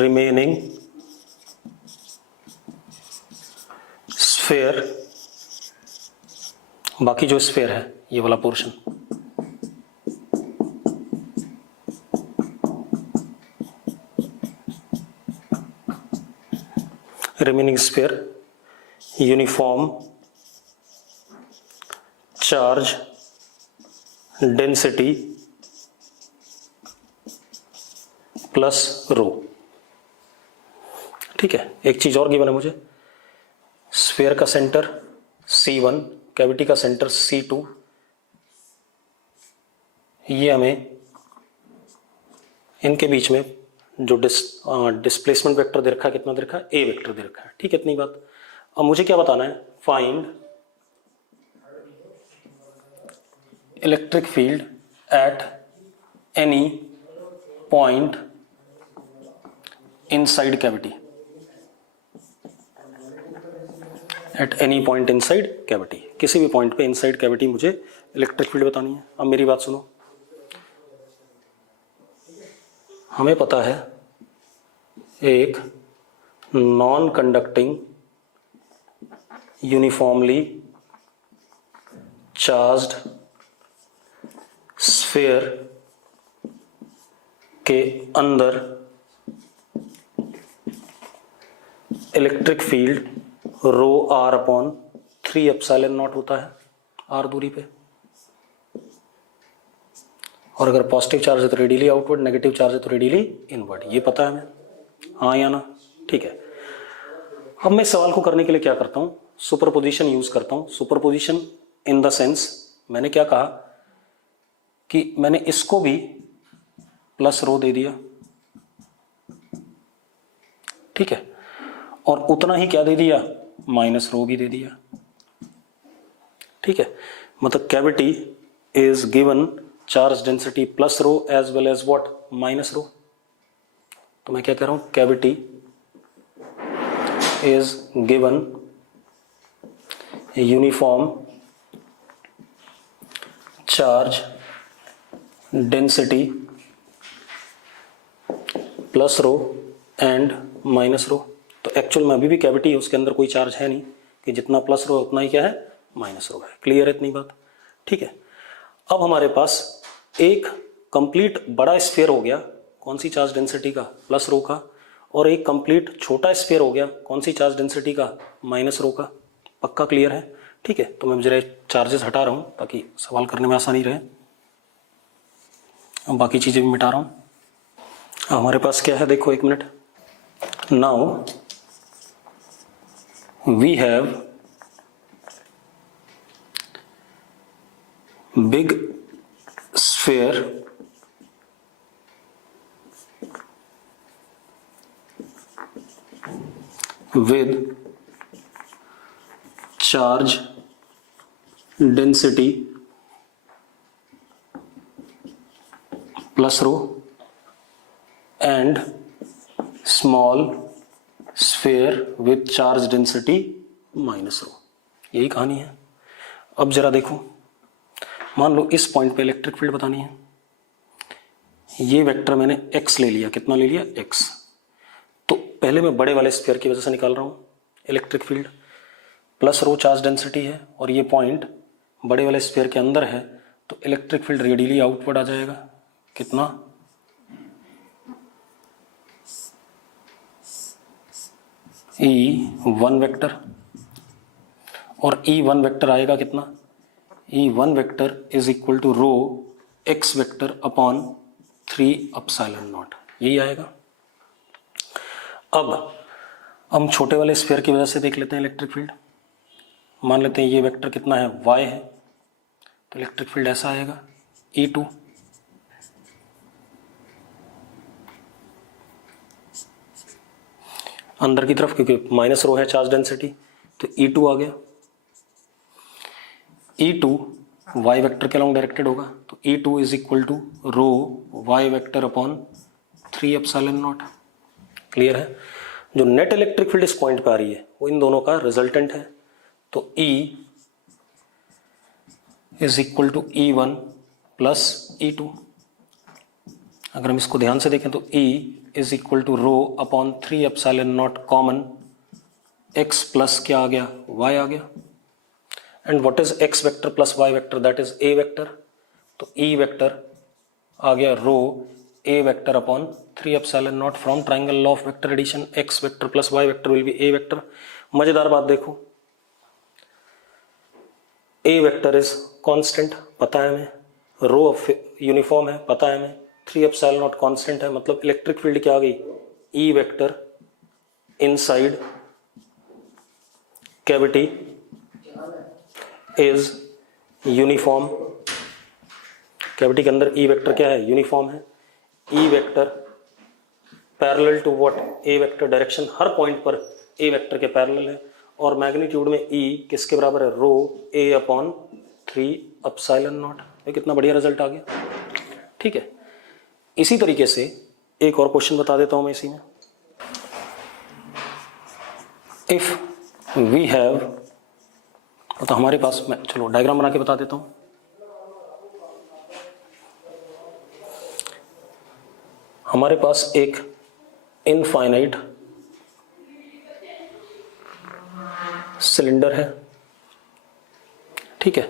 remaining sphere, बाकी जो स्फीयर है ये वाला portion, remaining sphere, uniform charge density plus rho. ठीक है, एक चीज और गिवन है मुझे, स्फीयर का सेंटर C1, कैविटी का सेंटर C2, ये हमें इनके बीच में जो डिस्प्लेसमेंट वेक्टर दे रखा है, कितना दे रखा है, ए वेक्टर दे रखा है। ठीक है, इतनी बात। अब मुझे क्या बताना है, find electric field at any point inside cavity, at any point inside cavity, किसी भी पॉइंट पे इनसाइड कैविटी मुझे इलेक्ट्रिक फील्ड बतानी है। अब मेरी बात सुनो, हमें पता है एक non conducting uniformly charged sphere के अंदर electric field rho r/3 3 epsilon naught होता है r दूरी पे, और अगर पॉजिटिव चार्ज है तो रेडियली आउटवर्ड, नेगेटिव चार्ज है तो रेडियली इनवर्ड। ये पता है हमें, हाँ या ना? ठीक है। अब मैं इस सवाल को करने के लिए क्या करता हूँ, सुपरपोजिशन यूज करता हूँ। सुपरपोजिशन इन द सेंस, मैंने क्या कहा कि मैंने इसको भी प्लस रो दे दिया, ठीक है, और उतना ही क्या दे दिया, माइनस रो भी दे दिया, ठीक है। मतलब cavity is given charge density plus rho as well as what, minus rho. तो मैं क्या कह रहा हूं, cavity is given uniform charge density plus rho and minus rho. तो एक्चुअल में अभी भी कैविटी है, उसके अंदर कोई चार्ज है नहीं, कि जितना प्लस रो उतना ही क्या है, माइनस रो है। क्लियर है इतनी बात? ठीक है। अब हमारे पास एक कंप्लीट बड़ा स्फीयर हो गया, कौन सी चार्ज डेंसिटी का, प्लस रो का, और एक कंप्लीट छोटा स्फीयर हो गया, कौन सी चार्ज डेंसिटी का, माइनस रो का। पक्का क्लियर है? ठीक है। तो मैं जरा चार्जेस हटा रहा हूं ताकि सवाल करने में आसानी रहे। अब बाकी चीजें भी मिटा रहा हूं। हमारे पास क्या है देखो, एक minute. Now we have big sphere with charge density plus rho and small sphere with charge density minus rho। यही कहानी है। अब जरा देखो, मान लो इस पॉइंट पे इलेक्ट्रिक फील्ड बतानी है। ये वेक्टर मैंने x ले लिया, कितना ले लिया, x। तो पहले मैं बड़े वाले स्फीयर की वजह से निकाल रहा हूं इलेक्ट्रिक फील्ड, प्लस रो चार्ज डेंसिटी है और ये पॉइंट बड़े वाले स्फीयर के अंदर है, तो इलेक्ट्रिक फील्ड रेडियली आउटवर्ड आ जाएगा, कितना, E1 वेक्टर, और E1 वेक्टर आएगा कितना, E1 vector is equal to rho x vector upon 3 epsilon naught, यही आएगा। अब हम छोटे वाले स्फीयर की वजह से देख लेते हैं इलेक्ट्रिक फील्ड। मान लेते हैं ये वेक्टर कितना है, y है, तो इलेक्ट्रिक फील्ड ऐसा आएगा E2। अंदर की तरफ क्योंकि माइनस रो है चार्ज डेंसिटी, तो E2 आ गया। E2 y वेक्टर के अलॉन्ग डायरेक्टेड होगा, तो E2 is equal to rho y vector upon 3 epsilon naught. Clear है? जो नेट इलेक्ट्रिक फील्ड इस पॉइंट पे आ रही है वो इन दोनों का रिजल्टेंट है, तो E is equal to E1 plus E2। अगर हम इसको ध्यान से देखें तो E is equal to rho upon 3 epsilon naught common x plus क्या आ गया, y आ गया। And what is x vector plus y vector, that is a vector, तो E वेक्टर आ गया rho a vector upon 3 epsilon naught from triangle law of vector addition, x vector plus y vector will be a vector. मजेदार बात देखो, a vector is constant, पता है हमें, रो uniform है, पता है हमें, 3 एप्सिलॉन नॉट कांस्टेंट है, मतलब इलेक्ट्रिक फील्ड क्या आ गई, E vector inside cavity is uniform. Cavity के अंदर E वेक्टर क्या है, यूनिफॉर्म है। E vector parallel to what, A vector, direction हर पॉइंट पर A वेक्टर के पैरेलल है, और मैग्नीट्यूड में E किसके बराबर है, rho A upon 3 epsilon naught. ये कितना बढ़िया रिजल्ट आ गया। ठीक है। इसी तरीके से एक और क्वेश्चन बता देता हूं मैं इसी में। इफ वी हैव, तो हमारे पास, मैं चलो डायग्राम बना के बता देता हूं। हमारे पास एक इनफाइनाइट सिलेंडर है, ठीक है,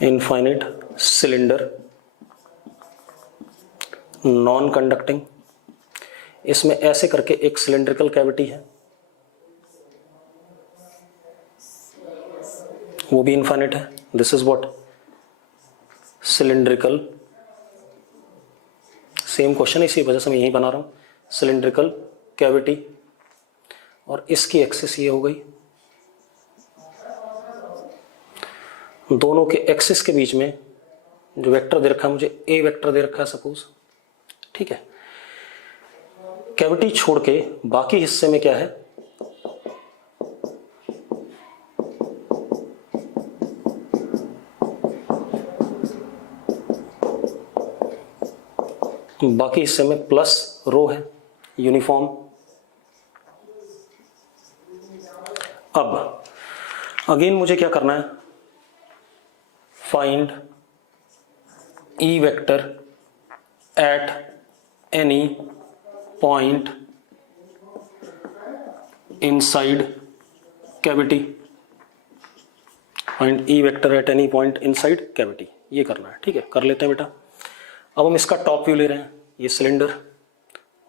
इनफाइनाइट सिलेंडर नॉन कंडक्टिंग। इसमें ऐसे करके एक सिलेंड्रिकल कैविटी है, वो भी इनफाइनाइट है। This is what cylindrical, same question इसी वजह से मैं यही बना रहा हूं, सिलिंड्रिकल कैविटी, और इसकी एक्सिस ये हो गई, दोनों के एक्सिस के बीच में जो वेक्टर दे रखा है मुझे, ए वेक्टर दे रखा है सपोज, ठीक है। कैविटी छोड़ के बाकी हिस्से में क्या है, बाकी हिस्से में प्लस रो है, यूनिफॉर्म। अब अगेन मुझे क्या करना है, find E vector at any point inside cavity, find E vector at any point inside cavity, ये करना है, ठीक है। कर लेते हैं बेटा। अब हम इसका टॉप व्यू ले रहे हैं, ये सिलेंडर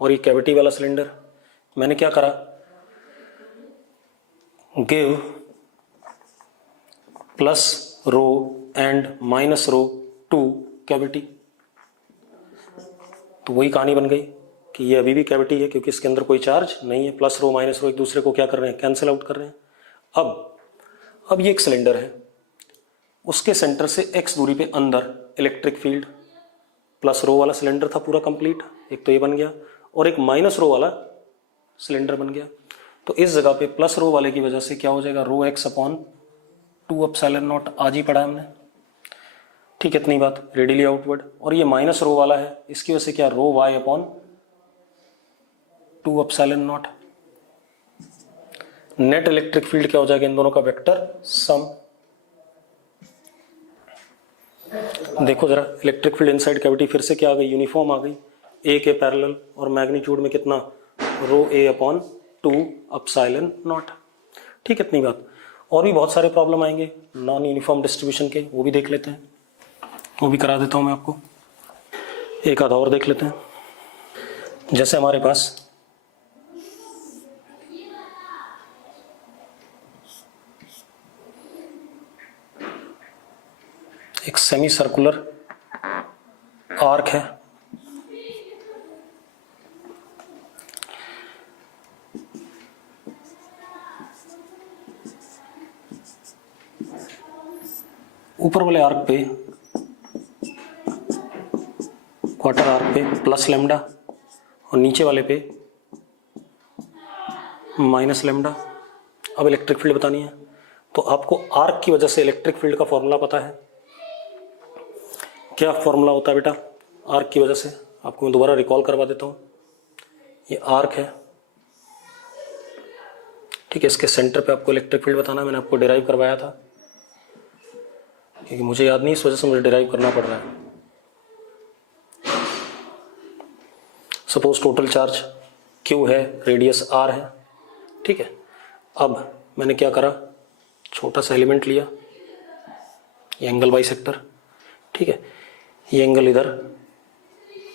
और ये कैविटी वाला सिलेंडर। मैंने क्या करा, give plus rho and minus rho to cavity, तो वही कहानी बन गई कि ये अभी भी कैविटी है क्योंकि इसके अंदर कोई चार्ज नहीं है। प्लस रो माइनस रो एक दूसरे को क्या कर रहे हैं, कैंसिल आउट कर रहे हैं। अब ये एक सिलेंडर है, उसके सेंटर से x दूरी पे अंदर इलेक्ट्रिक फील्ड, प्लस रो वाला सिलेंडर था पूरा कंप्लीट, एक तो ये बन गया, और एक माइनस रो वाला सिलेंडर बन गया। तो इस जगह पे प्लस रो वाले की वजह से क्या हो जाएगा, रो एक्स अपॉन 2 एप्सिलॉन नॉट, आज ही पढ़ा हमने, ठीक है, इतनी बात, रेडियली आउटवर्ड। और ये माइनस रो वाला है, इसकी वजह से क्या, rho y upon 2 epsilon naught. Net electric field क्या हो जाएगा, इन दोनों का वेक्टर सम। देखो जरा, इलेक्ट्रिक फील्ड इनसाइड कैविटी फिर से क्या आ गई, यूनिफॉर्म आ गई, ए के पैरेलल, और मैग्नीट्यूड में कितना, रो ए अपॉन 2 एप्सिलॉन नॉट, ठीक है, इतनी बात। और भी बहुत सारे प्रॉब्लम आएंगे नॉन यूनिफॉर्म डिस्ट्रीब्यूशन के, वो भी देख लेते हैं, वो भी करा देता हूं मैं आपको, एक आधा और देख लेते हैं। जैसे हमारे पास एक सेमी सर्कुलर आर्क है, ऊपर वाले आर्क पे, क्वार्टर आर्क पे प्लस लेमडा और नीचे वाले पे माइनस लेमडा। अब इलेक्ट्रिक फील्ड बतानी है, तो आपको आर्क की वजह से इलेक्ट्रिक फील्ड का फॉर्मूला पता है, क्या फॉर्मूला होता है बेटा आर्क की वजह से, आपको मैं दोबारा रिकॉल करवा देता हूँ। ये आर्क है, ठीक है, इसके सेंटर पे आपको इलेक्ट्रिक फील्ड बताना है, मैंने आपको डिराइव करवाया था, क्योंकि मुझे याद नहीं, इस वजह से मुझे डिराइव करना पड़ रहा है। सपोज टोटल चार्ज Q है, रेडियस R है, ठीक है। अब मैंने क्या करा, छोटा सा एलिमेंट लिया, ये एंगल बाइसेक्टर, ठीक है, ये एंगल इधर,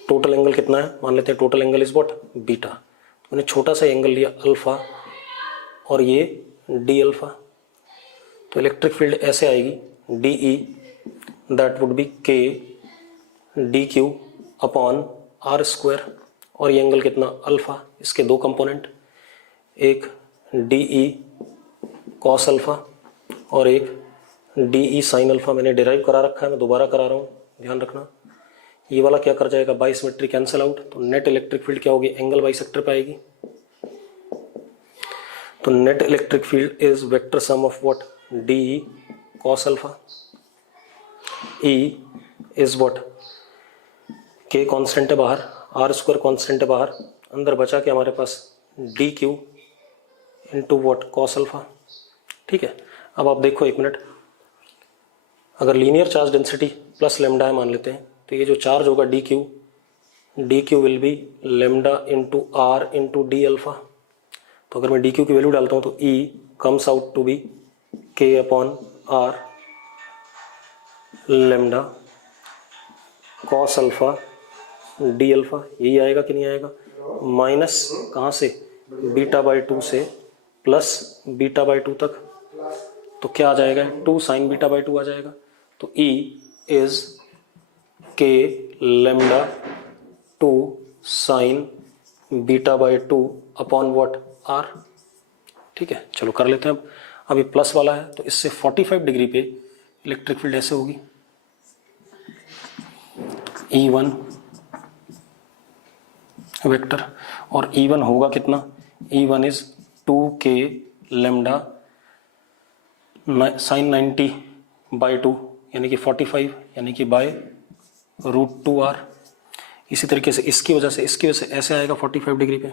टोटल एंगल कितना है, मान लेते हैं total angle is what, beta. मैंने छोटा सा एंगल लिया अल्फा, और ये डी अल्फा, तो इलेक्ट्रिक फील्ड ऐसे आएगी, d E that would be k d q upon r square, और ये एंगल कितना, अल्फा, इसके दो कंपोनेंट, एक डी ई कॉस अल्फा और एक डी ई साइन अल्फा। मैंने डिराइव करा रखा है, मैं दोबारा करा रहा हूँ, ध्यान रखना। ये वाला क्या कर जाएगा, बाई सिमेट्री कैंसिल आउट, तो नेट इलेक्ट्रिक फील्ड क्या होगी, एंगल बाइसेक्टर पे आएगी। तो net electric field is vector sum of what, D E cos alpha, E is what, के कांस्टेंट है बाहर, आर स्क्वायर कांस्टेंट है बाहर, अंदर बचा के हमारे पास d q into what, cos alpha, ठीक है। अब आप देखो एक मिनट, अगर linear charge density plus lambda है मान लेते हैं, तो ये जो चार्ज होगा d q will be lambda into r into d alpha. तो अगर मैं डी क्यू की वैल्यू डालता हूँ तो E comes out to be K upon R lambda cos alpha d alpha, यही आएगा कि नहीं आएगा, माइनस कहाँ से, बीटा बाई 2 से प्लस बीटा बाई 2 तक, तो क्या आ जाएगा, 2 साइन बीटा बाई 2 आ जाएगा। तो E is K lambda 2 sign beta by 2 upon what, R। ठीक है, चलो कर लेते हैं। अब ये प्लस वाला है तो इससे 45 डिग्री पे इलेक्ट्रिक फील्ड ऐसे होगी, E1 वेक्टर, और E1 होगा कितना, E1 is 2K lambda sign 90 by 2 यानी कि 45 यानी कि बाय रूट 2R। इसी तरीके से इसकी वजह से ऐसे आएगा 45 डिग्री पे,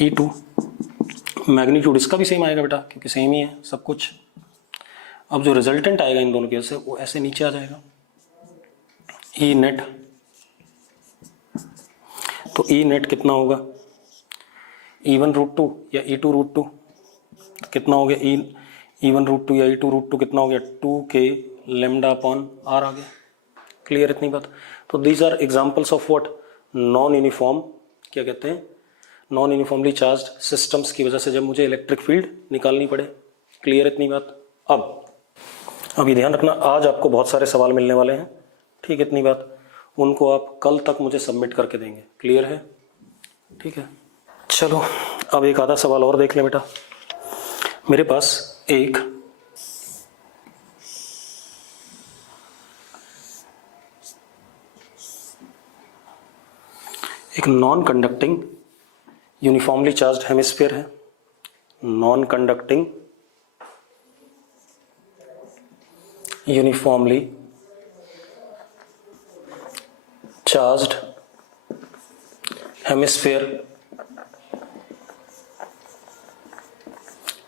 E2 मैग्नीट्यूड इसका भी सेम आएगा बेटा क्योंकि सेम ही है सब कुछ। अब जो रिजल्टेंट आएगा इन दोनों के से वो ऐसे नीचे आ जाएगा, E नेट। तो E नेट कितना होगा, E1 रूट 2 या E2 रूट 2 कितना हो गया, E1 रूट 2 या E2 रूट 2 कितना हो गया, 2K लेमडा अपॉन R आ गया। क्लियर इतनी बात। तो these are examples of what, non uniform, क्या कहते हैं, नॉन यूनिफॉर्मली चार्ज्ड सिस्टम्स की वजह से जब मुझे इलेक्ट्रिक फील्ड निकालनी पड़े। क्लियर इतनी बात। अब ये ध्यान रखना, आज आपको बहुत सारे सवाल मिलने वाले हैं, ठीक है इतनी बात, उनको आप कल तक मुझे सबमिट करके देंगे। क्लियर है, ठीक है। चलो अब एक आधा सवाल और देख लें बेटा। मेरे पास एक non conducting uniformly charged hemisphere है, non conducting uniformly charged hemisphere,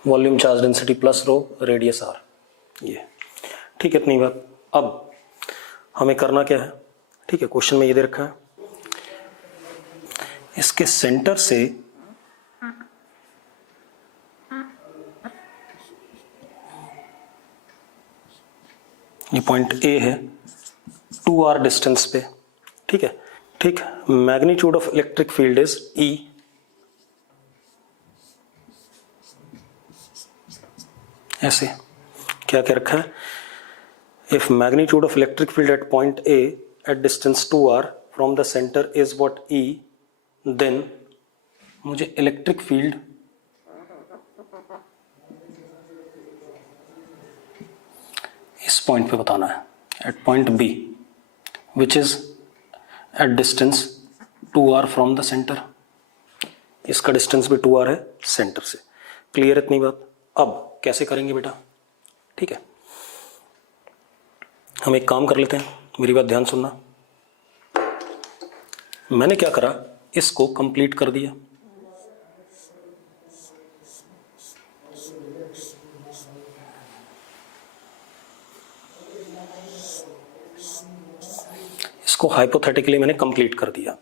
volume charge density plus rho, radius R। ये ठीक है इतनी बात। अब हमें करना क्या है, ठीक है, क्वेश्चन में ये दे रखा है, इसके सेंटर से ये पॉइंट A है 2R डिस्टेंस पे, ठीक है, ठीक। Magnitude of electric field is E, ऐसे क्या क्या रखा है, if magnitude of electric field at point A at distance 2R from the centre is what E, then मुझे इलेक्ट्रिक फील्ड इस पॉइंट पे बताना है, at point B which is at distance 2R from the centre. इसका distance भी 2R है centre से। Clear इतनी बात। अब कैसे करेंगे बेटा, ठीक है, हम एक काम कर लेते हैं, मेरी बात ध्यान सुनना। मैंने क्या करा, इसको कंप्लीट कर दिया, इसको हाइपोथेटिकली मैंने कंप्लीट कर दिया।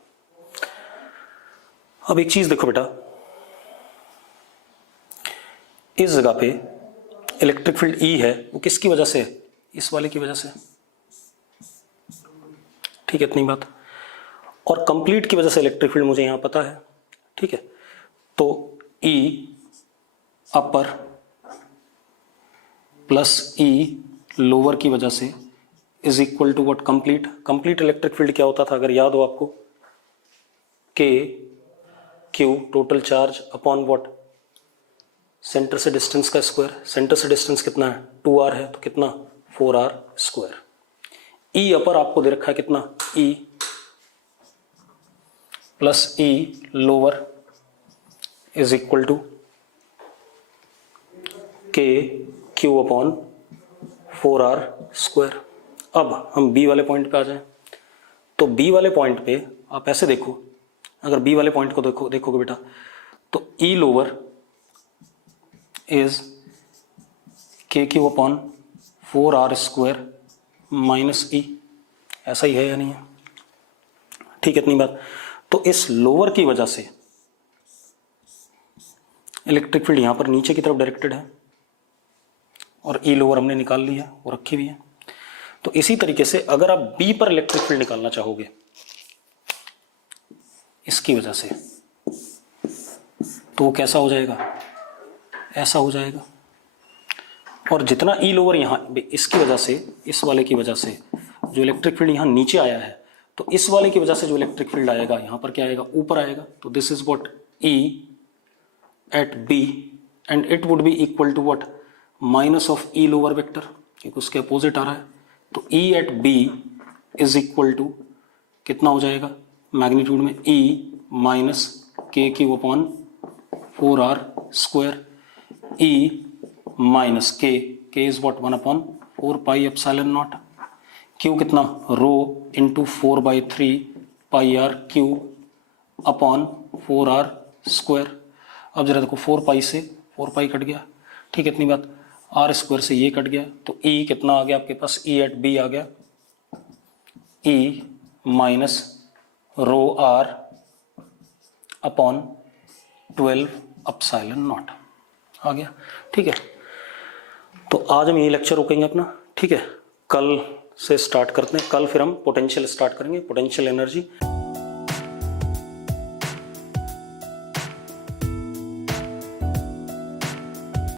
अब एक चीज देखो बेटा, इस जगह पे इलेक्ट्रिक फील्ड E है, वो किसकी वजह से, इस वाले की वजह से, ठीक है इतनी बात। और कंप्लीट की वजह से इलेक्ट्रिक फील्ड मुझे यहां पता है, ठीक है। तो E upper plus E lower की वजह से is equal to what, complete. Complete electric field क्या होता था अगर याद हो आपको, K Q total charge upon what, centre से डिस्टेंस का स्क्वायर। सेंटर से डिस्टेंस कितना है, 2R है, तो कितना 4R स्क्वायर। E अपर आपको दे रखा है कितना, E plus E lower is equal to K Q upon 4R square. अब हम B वाले पॉइंट पे आ जाएं, तो B वाले पॉइंट पे आप ऐसे देखो, अगर B वाले पॉइंट को देखोगे बेटा, तो E lower is KQ upon 4R square minus E। ऐसा ही है या नहीं है, ठीक है इतनी बात। तो इस लोअर की वजह से इलेक्ट्रिक फील्ड यहां पर नीचे की तरफ डायरेक्टेड है, और E लोअर हमने निकाल लिया, वो रखी हुई है। तो इसी तरीके से अगर आप B पर इलेक्ट्रिक फील्ड निकालना चाहोगे इसकी वजह से, तो वो कैसा हो जाएगा, ऐसा हो जाएगा। और जितना ई लोअर यहाँ इसकी वजह से, इस वाले की वजह से जो इलेक्ट्रिक फील्ड यहाँ नीचे आया है, तो इस वाले की वजह से जो इलेक्ट्रिक फील्ड आएगा यहाँ पर क्या आएगा, ऊपर आएगा। तो this is what E at B and it would be equal to what, minus of E lower vector, क्योंकि उसके अपोजिट आ रहा है। तो E at B is equal to कितना हो जाएगा मैग्नीट्यूड में, E minus k q upon 4r square, E minus k is what 1 upon 4 pi epsilon naught, q कितना rho into 4/3 pi r q upon 4r square. अब जरा देखो 4 पाई से 4 pi cut गया, ठीक है, इतनी बात, आर स्क्वायर से ये कट गया, तो ई कितना आ गया आपके पास, ई एट बी आ गया, E minus rho are upon 12 epsilon naught आ गया, ठीक है। तो आज हम यही लेक्चर रोकेंगे अपना, ठीक है, कल से स्टार्ट करते हैं। कल फिर हम पोटेंशियल स्टार्ट करेंगे, पोटेंशियल एनर्जी।